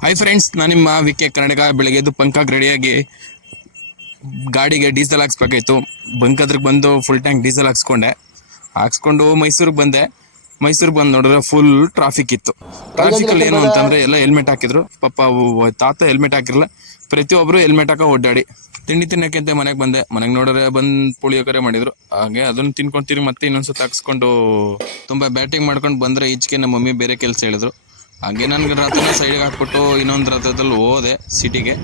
Hi friends, ನಾನು ನಿಮ್ಮ ವಿಕೆ ಕರ್ನಾಟಕ. ಬೆಳಗ್ಗೆ ಎದ್ದು ಪಂಕಾಗಿ ರೆಡಿಯಾಗಿ ಗಾಡಿಗೆ ಡೀಸೆಲ್ ಹಾಕ್ಸ್ಬೇಕಾಯ್ತು. ಬಂಕದ್ರಿಗೆ ಬಂದು ಫುಲ್ ಟ್ಯಾಂಕ್ ಡೀಸೆಲ್ ಹಾಕ್ಸ್ಕೊಂಡು ಮೈಸೂರಿಗೆ ಬಂದೆ. ಮೈಸೂರಿಗೆ ಬಂದು ನೋಡಿದ್ರೆ ಫುಲ್ ಟ್ರಾಫಿಕ್ ಇತ್ತು. ಟ್ರಾಫಿಕಲ್ಲಿ ಏನು ಅಂತಂದರೆ ಎಲ್ಲ ಹೆಲ್ಮೆಟ್ ಹಾಕಿದ್ರು. ಪಾಪ ತಾತ ಹೆಲ್ಮೆಟ್ ಹಾಕಿರಲ್ಲ, ಪ್ರತಿಯೊಬ್ಬರು ಹೆಲ್ಮೆಟ್ ಹಾಕೋ ಓಡಾಡಿ. ತಿಂಡಿ ತಿನ್ನೋಕ್ಕೆ ಅಂತ ಮನೆಗೆ ಬಂದೆ. ಮನೆಗೆ ನೋಡಿದ್ರೆ ಬಂದು ಪುಳಿಯೋಗರೆ ಮಾಡಿದ್ರು. ಹಾಗೆ ಅದನ್ನು ತಿನ್ಕೊಂತೀರಿ ಮತ್ತೆ ಇನ್ನೊಂದ್ಸತಿ ಹಾಕ್ಸ್ಕೊಂಡು ತುಂಬ ಬ್ಯಾಟಿಂಗ್ ಮಾಡ್ಕೊಂಡು ಬಂದರೆ ಈಚೆಗೆ ನಮ್ಮ ಮಮ್ಮಿ ಬೇರೆ ಕೆಲಸ ಹೇಳಿದ್ರು. ಹಾಗೆ ನನಗೆ ರಥನ ಸೈಡ್ಗೆ ಹಾಕ್ಬಿಟ್ಟು ಇನ್ನೊಂದು ರಥದಲ್ಲಿ ಹೋದೆ ಸಿಟಿಗೆ.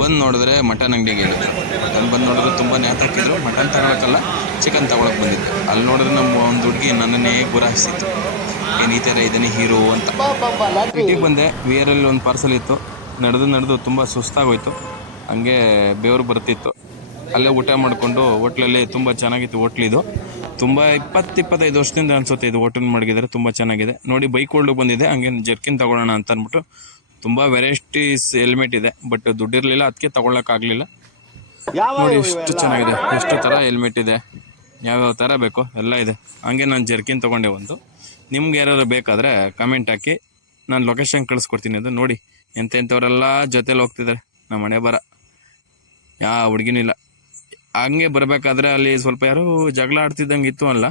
ಬಂದು ನೋಡಿದ್ರೆ ಮಟನ್ ಅಂಗಡಿಗೆ ಹೇಳಿದೆ. ಮಟನ್ ಬಂದು ನೋಡಿದ್ರೆ ತುಂಬ ನೇತಾಕಿದ್ರು. ಮಟನ್ ತಗೊಳಕ್ಕಲ್ಲ, ಚಿಕನ್ ತಗೊಳಕ್ಕೆ ಬಂದಿದ್ದೆ. ಅಲ್ಲಿ ನೋಡಿದ್ರೆ ನಮ್ಮ ಒಂದು ಹುಡುಗಿ ನನ್ನನ್ನೇ ಗುರಾಯಿಸಿತ್ತು, ಏನು ಈ ಥರ ಇದ್ದಾನೆ ಹೀರೋ ಅಂತ. ಸಿಟಿಗೆ ಬಂದೆ. ವಿಯರಲ್ಲಿ ಒಂದು ಪಾರ್ಸಲ್ ಇತ್ತು. ನಡೆದು ತುಂಬ ಸುಸ್ತಾಗೋಯ್ತು. ಹಂಗೆ ಬೆವರು ಬರ್ತಿತ್ತು. ಅಲ್ಲೇ ಊಟ ಮಾಡಿಕೊಂಡು ಹೋಟ್ಲಲ್ಲಿ ತುಂಬ ಚೆನ್ನಾಗಿತ್ತು. ಹೋಟ್ಲಿದು ತುಂಬ 20-25 ವರ್ಷದಿಂದ ಅನ್ಸುತ್ತೆ ಇದು ಹೋಟೆಲ್ ಮಡಗಿದ್ರೆ. ತುಂಬ ಚೆನ್ನಾಗಿದೆ ನೋಡಿ. ಬೈಕ್ ಹೋಲ್ಡ್ ಬಂದಿದೆ. ಹಂಗೆ ಜರ್ಕಿನ್ ತಗೊಳ್ಳೋಣ ಅಂತ ಅಂದ್ಬಿಟ್ಟು ತುಂಬ ವೆರೈಟೀಸ್ ಹೆಲ್ಮೆಟ್ ಇದೆ. ಬಟ್ ದುಡ್ಡಿರಲಿಲ್ಲ, ಅದಕ್ಕೆ ತಗೊಳ್ಳೋಕ್ಕಾಗಲಿಲ್ಲ. ನೋಡಿ ಎಷ್ಟು ಚೆನ್ನಾಗಿದೆ, ಎಷ್ಟು ಥರ ಹೆಲ್ಮೆಟ್ ಇದೆ, ಯಾವ್ಯಾವ ಥರ ಬೇಕೋ ಎಲ್ಲ ಇದೆ. ಹಂಗೆ ನಾನು ಜರ್ಕಿನ್ ತೊಗೊಂಡೆ ಒಂದು. ನಿಮ್ಗೆ ಯಾರು ಬೇಕಾದರೆ ಕಮೆಂಟ್ ಹಾಕಿ, ನಾನು ಲೊಕೇಶನ್ ಕಳಿಸ್ಕೊಡ್ತೀನಿ. ಅದು ನೋಡಿ ಎಂತೆಂಥವರೆಲ್ಲ ಜೊತೇಲಿ ಹೋಗ್ತಿದ್ದಾರೆ. ನಮ್ಮ ಮನೆ ಬರ ಯಾವ ಹುಡುಗಿನೂ ಇಲ್ಲ. ಹಂಗೆ ಬರಬೇಕಾದ್ರೆ ಅಲ್ಲಿ ಸ್ವಲ್ಪ ಯಾರೋ ಜಗಳ ಆಡ್ತಿದ್ದಂಗೆ ಇತ್ತು. ಅಲ್ಲ,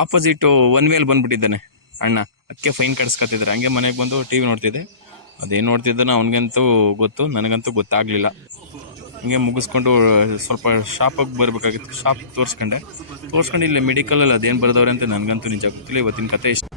ಆಪೋಸಿಟು ಒನ್ ವೇಲ್ ಬಂದುಬಿಟ್ಟಿದ್ದಾನೆ ಅಣ್ಣ. ಅದಕ್ಕೆ ಫೈನ್ ಕಟ್ಸ್ಕೊತಿದ್ದಾರೆ. ಹಂಗೆ ಮನೆಗೆ ಬಂದು ಟಿ ವಿ ನೋಡ್ತಿದ್ದೆ. ಅದೇನು ನೋಡ್ತಿದ್ದಾನೋ ಅವನಿಗಂತೂ ಗೊತ್ತು, ನನಗಂತೂ ಗೊತ್ತಾಗಲಿಲ್ಲ. ಹಂಗೆ ಮುಗಿಸ್ಕೊಂಡು ಸ್ವಲ್ಪ ಶಾಪಿಗೆ ಬರಬೇಕಾಗಿತ್ತು. ಶಾಪ್ ತೋರಿಸ್ಕೊಂಡು ಇಲ್ಲೇ ಮೆಡಿಕಲಲ್ಲಿ ಅದೇನು ಬರೆದವ್ರೆ ಅಂತ ನನಗಂತೂ ನಿಜ ಗೊತ್ತಿಲ್ಲ. ಇವತ್ತಿನ ಕತೆ ಇಷ್ಟ.